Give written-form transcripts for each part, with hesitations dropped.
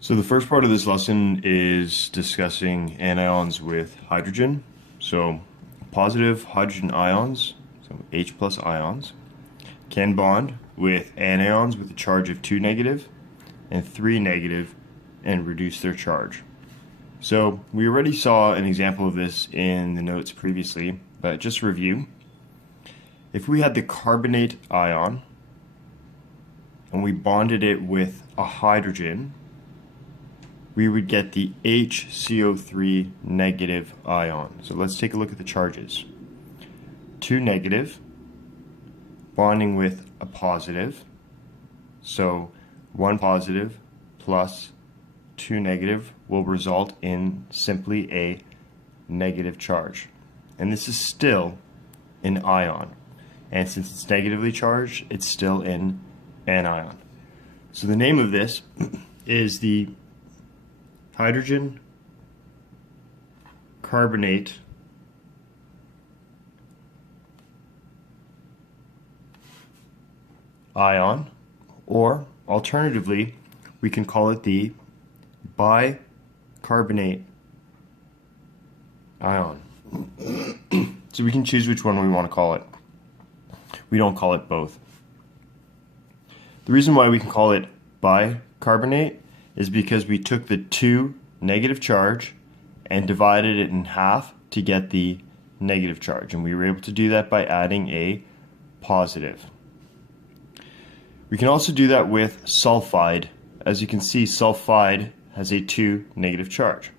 So the first part of this lesson is discussing anions with hydrogen. So positive hydrogen ions, so H plus ions, can bond with anions with a charge of 2 negative and 3 negative and reduce their charge. So we already saw an example of this in the notes previously, but just to review, if we had the carbonate ion and we bonded it with a hydrogen, we would get the HCO3 negative ion. So let's take a look at the charges. 2 negative bonding with a positive. So 1 positive plus 2 negative will result in simply a negative charge. And this is still an ion. And since it's negatively charged, it's still in an anion. So the name of this is the hydrogen carbonate ion, or alternatively, we can call it the bicarbonate ion. So we can choose which one we want to call it. We don't call it both. The reason why we can call it bicarbonate is because we took the 2 negative charge and divided it in half to get the negative charge, and we were able to do that by adding a positive. We can also do that with sulfide. As you can see, sulfide has a 2 negative charge.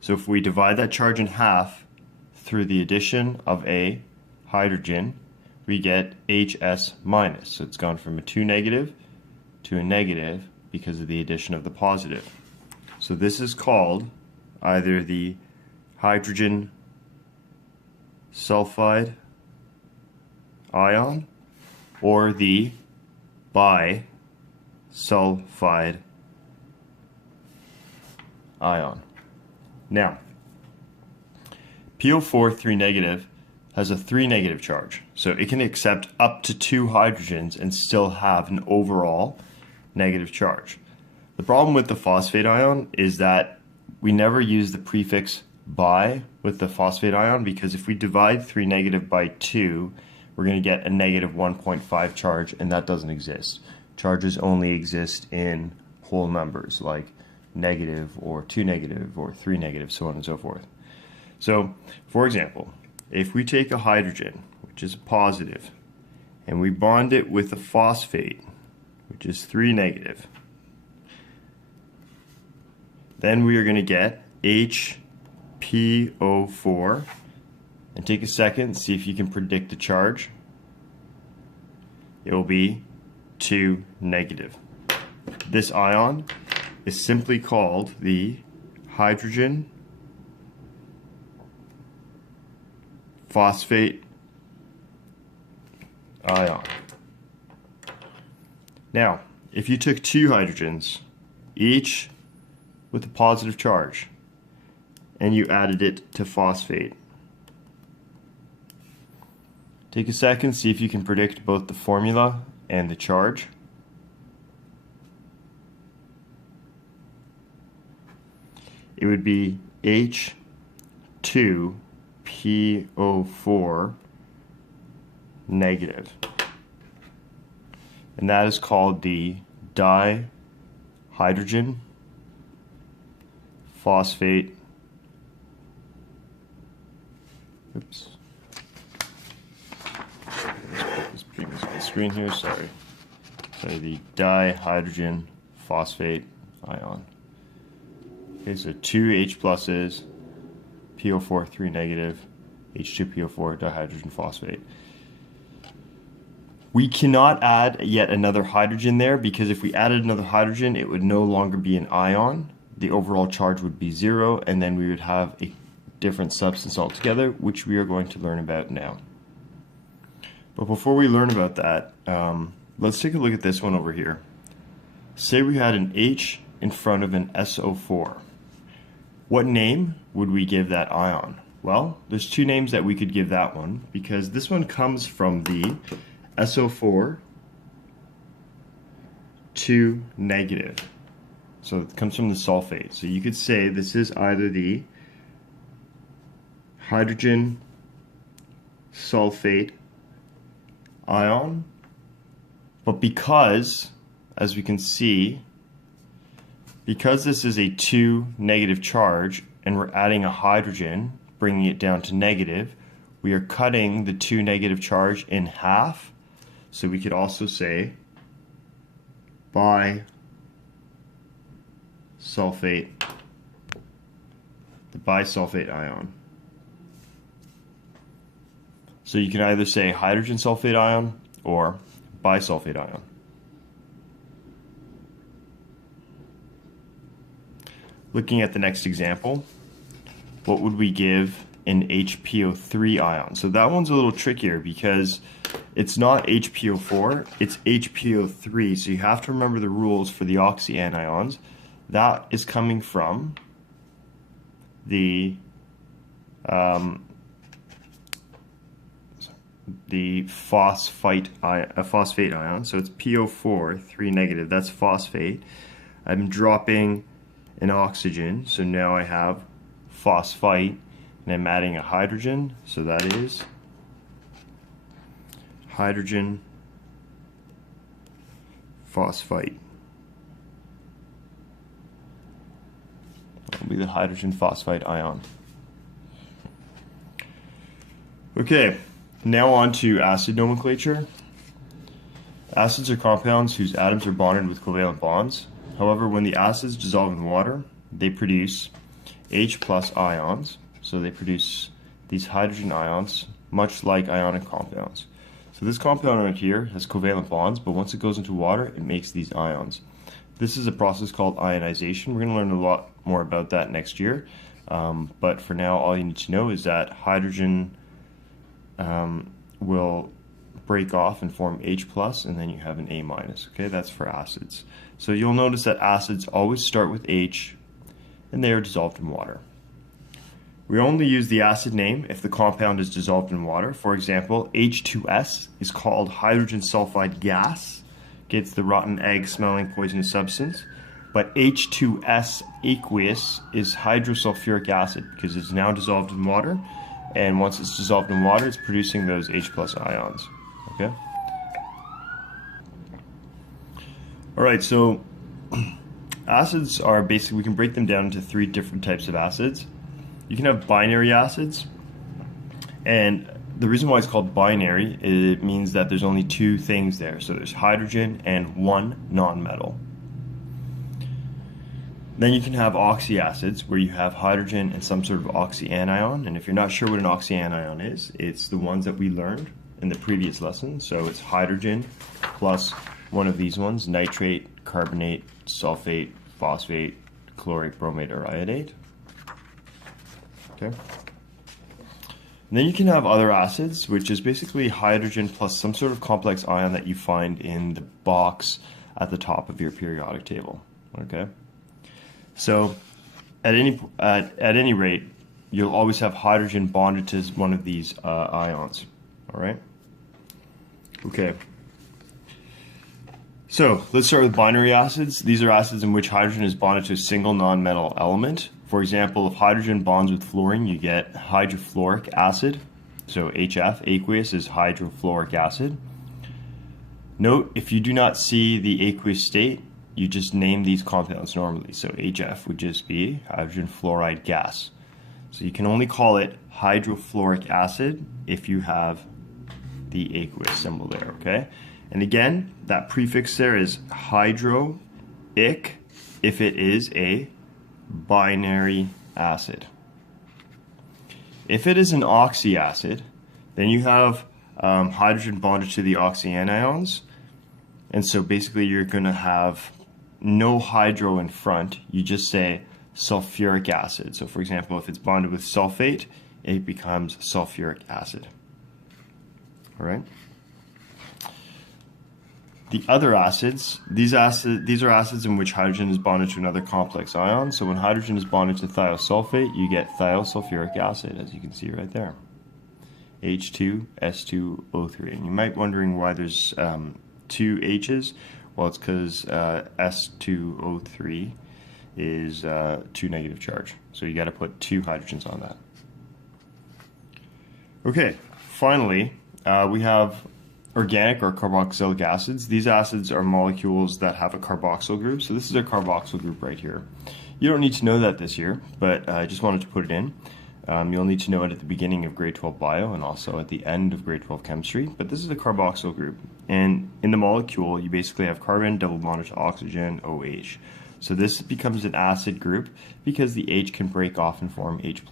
So if we divide that charge in half through the addition of a hydrogen, we get HS minus. So it's gone from a 2 negative to a negative because of the addition of the positive. So this is called either the hydrogen sulfide ion or the bisulfide ion. Now, PO4 3 negative has a 3 negative charge, so it can accept up to 2 hydrogens and still have an overall negative charge. The problem with the phosphate ion is that we never use the prefix bi with the phosphate ion, because if we divide 3 negative by 2, we're going to get a negative 1.5 charge, and that doesn't exist. Charges only exist in whole numbers like negative or 2 negative or 3 negative, so on and so forth. So, for example, if we take a hydrogen, which is positive, and we bond it with a phosphate, which is 3 negative, then we are going to get HPO4, and take a second and see if you can predict the charge. It will be 2 negative. This ion is simply called the hydrogen phosphate ion. Now, if you took 2 hydrogens, each with a positive charge, and you added it to phosphate, take a second, see if you can predict both the formula and the charge. It would be H2PO4 negative. And that is called the dihydrogen phosphate. Oops. Let's put this on the screen here, sorry. The dihydrogen phosphate ion. Okay, so 2 H pluses, PO4 3 negative, H2PO4 dihydrogen phosphate. We cannot add yet another hydrogen there, because if we added another hydrogen, it would no longer be an ion. The overall charge would be 0, and then we would have a different substance altogether, which we are going to learn about now. But before we learn about that, let's take a look at this one over here. Say we had an H in front of an SO4. What name would we give that ion? Well, there's 2 names that we could give that one, because this one comes from the SO4 to negative. So it comes from the sulfate. So you could say this is either the hydrogen sulfate ion, but because, as we can see, because this is a 2 negative charge and we're adding a hydrogen, bringing it down to negative, we are cutting the 2 negative charge in half. So we could also say bisulfate, the bisulfate ion. So you can either say hydrogen sulfate ion or bisulfate ion. Looking at the next example, what would we give an HPO3 ion? So that one's a little trickier because it's not HPO4, it's HPO3. So you have to remember the rules for the oxyanions. That is coming from the phosphate ion. So it's PO4, 3 negative. That's phosphate. I'm dropping an oxygen, so now I have phosphite, and I'm adding a hydrogen, so that is hydrogen phosphite. That will be the hydrogen phosphite ion. Okay, now on to acid nomenclature. Acids are compounds whose atoms are bonded with covalent bonds. However, when the acids dissolve in water, they produce H plus ions. So they produce these hydrogen ions, much like ionic compounds. So this compound right here has covalent bonds, but once it goes into water, it makes these ions. This is a process called ionization. We're going to learn a lot more about that next year. But for now, all you need to know is that hydrogen will break off and form H plus, and then you have an A minus. Okay, that's for acids. So you'll notice that acids always start with H, and they are dissolved in water. We only use the acid name if the compound is dissolved in water. For example, H2S is called hydrogen sulfide gas. It's the rotten egg smelling poisonous substance. But H2S aqueous is hydrosulfuric acid because it's now dissolved in water. And once it's dissolved in water, it's producing those H plus ions. Okay? Alright, so acids are basically, we can break them down into 3 different types of acids. You can have binary acids, and the reason why it's called binary, it means that there's only 2 things there. So there's hydrogen and 1 nonmetal. Then you can have oxyacids, where you have hydrogen and some sort of oxyanion. And if you're not sure what an oxyanion is, it's the ones that we learned in the previous lesson. So it's hydrogen plus one of these ones, nitrate, carbonate, sulfate, phosphate, chlorate, bromate, or iodate. Okay. And then you can have other acids, which is basically hydrogen plus some sort of complex ion that you find in the box at the top of your periodic table. Okay. So at any rate, you'll always have hydrogen bonded to one of these ions. All right. Okay. So let's start with binary acids. These are acids in which hydrogen is bonded to a single nonmetal element. For example, if hydrogen bonds with fluorine, you get hydrofluoric acid. So HF, aqueous, is hydrofluoric acid. Note, if you do not see the aqueous state, you just name these compounds normally. So HF would just be hydrogen fluoride gas. So you can only call it hydrofluoric acid if you have the aqueous symbol there, okay? And again, that prefix there is hydroic if it is a binary acid. If it is an oxyacid, then you have hydrogen bonded to the oxyanions, and so basically you're going to have no hydro in front. You just say sulfuric acid. So for example, if it's bonded with sulfate, it becomes sulfuric acid. All right. The other acids, these are acids in which hydrogen is bonded to another complex ion. So when hydrogen is bonded to thiosulfate, you get thiosulfuric acid, as you can see right there. H2S2O3. And you might be wondering why there's 2 H's. Well, it's because S2O3 is 2 negative charge. So you got to put 2 hydrogens on that. Okay, finally, we have organic or carboxylic acids. These acids are molecules that have a carboxyl group. So this is a carboxyl group right here. You don't need to know that this year, but I just wanted to put it in. You'll need to know it at the beginning of grade 12 bio and also at the end of grade 12 chemistry. But this is a carboxyl group. And in the molecule, you basically have carbon double bonded to oxygen, OH. So this becomes an acid group because the H can break off and form H+.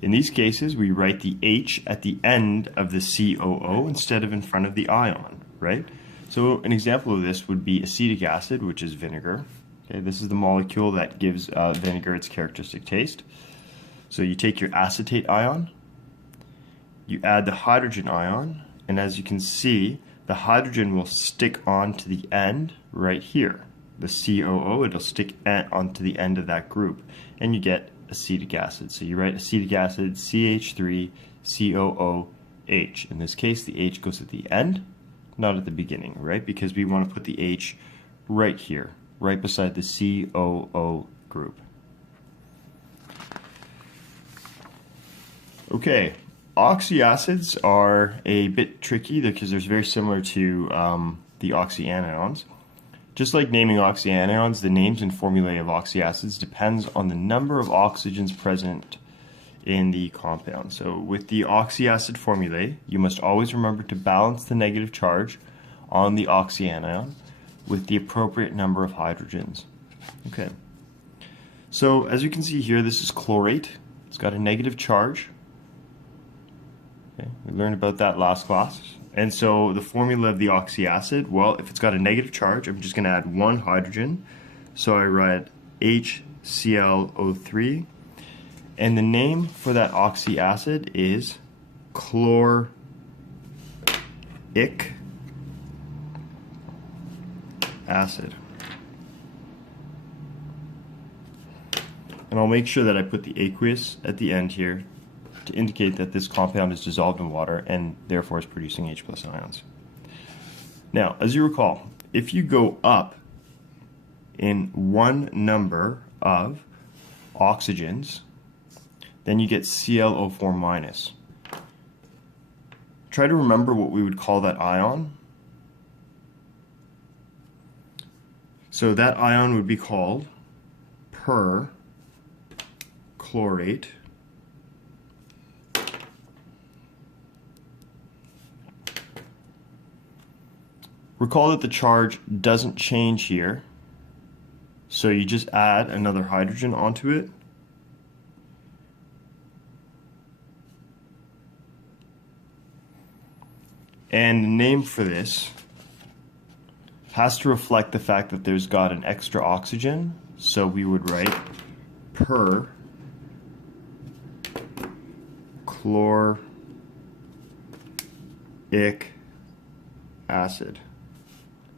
In these cases, we write the H at the end of the COO instead of in front of the ion, right? So an example of this would be acetic acid, which is vinegar. Okay, this is the molecule that gives vinegar its characteristic taste. So you take your acetate ion, you add the hydrogen ion, and as you can see, the hydrogen will stick on to the end right here. The COO, it'll stick onto the end of that group, and you get acetic acid. So you write acetic acid CH3COOH. In this case, the H goes at the end, not at the beginning, right? Because we want to put the H right here, right beside the COO group. Okay, oxyacids are a bit tricky because they're very similar to the oxyanions. Just like naming oxyanions, the names and formulae of oxyacids depends on the number of oxygens present in the compound. So with the oxyacid formulae, you must always remember to balance the negative charge on the oxyanion with the appropriate number of hydrogens. Okay. So as you can see here, this is chlorate. It's got a negative charge. Okay. We learned about that last class. And so the formula of the oxyacid, well, if it's got a negative charge, I'm just going to add 1 hydrogen. So I write HClO3. And the name for that oxyacid is chloric acid. And I'll make sure that I put the aqueous at the end here to indicate that this compound is dissolved in water and therefore is producing H+ ions. Now, as you recall, if you go up in one number of oxygens, then you get ClO4-. Try to remember what we would call that ion. So that ion would be called perchlorate. Recall that the charge doesn't change here, so you just add another hydrogen onto it. And the name for this has to reflect the fact that there's got an extra oxygen, so we would write perchloric acid.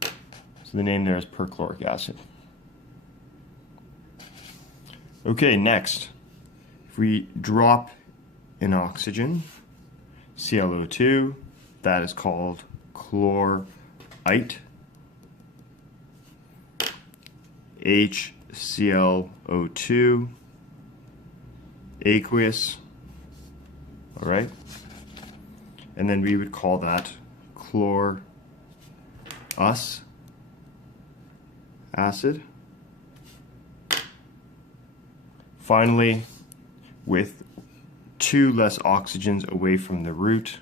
So the name there is perchloric acid. Okay, next, if we drop an oxygen, ClO2, that is called chlorite. HClO2, aqueous, all right? And then we would call that chlorus acid. Finally, with 2 less oxygens away from the root,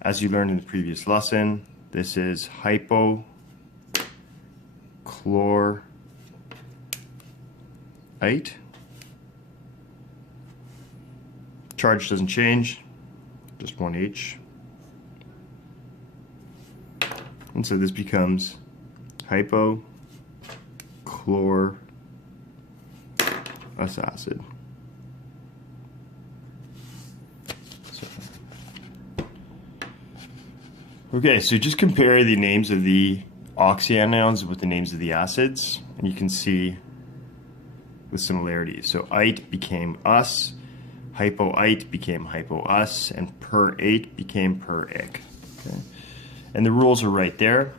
as you learned in the previous lesson, this is hypochlorite. Charge doesn't change, just 1 H. And so this becomes hypochlorous acid. Okay, so just compare the names of the oxyanions with the names of the acids, and you can see the similarities. So ite became us, hypoite became hypous, and perate became peric. Okay? And the rules are right there.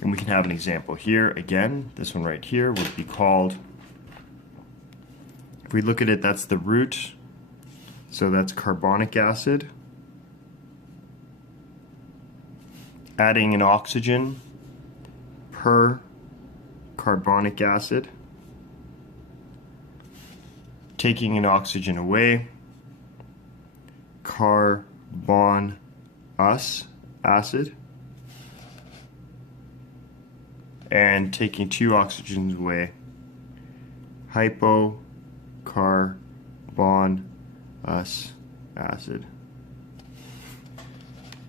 And we can have an example here. Again, this one right here would be called, if we look at it, that's the root. So that's carbonic acid. Adding an oxygen per carbonic acid. Taking an oxygen away, carbonous acid. And taking 2 oxygens away, hypocarbonous acid.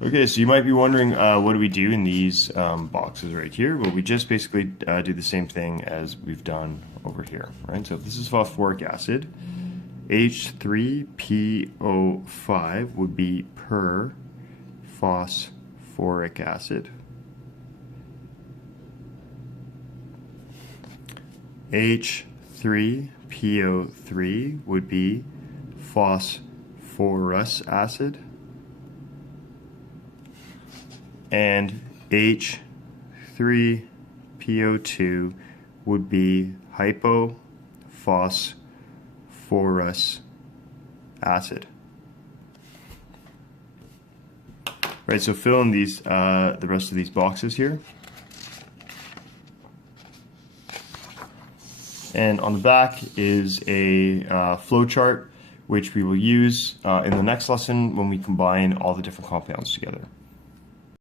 Okay, so you might be wondering, what do we do in these boxes right here? Well, we just basically do the same thing as we've done over here, right? So if this is phosphoric acid, H3PO5 would be per phosphoric acid. H3PO3 would be phosphorus acid. And H3PO2 would be hypophosphorus acid. Right, so fill in these the rest of these boxes here. And on the back is a flow chart which we will use in the next lesson when we combine all the different compounds together.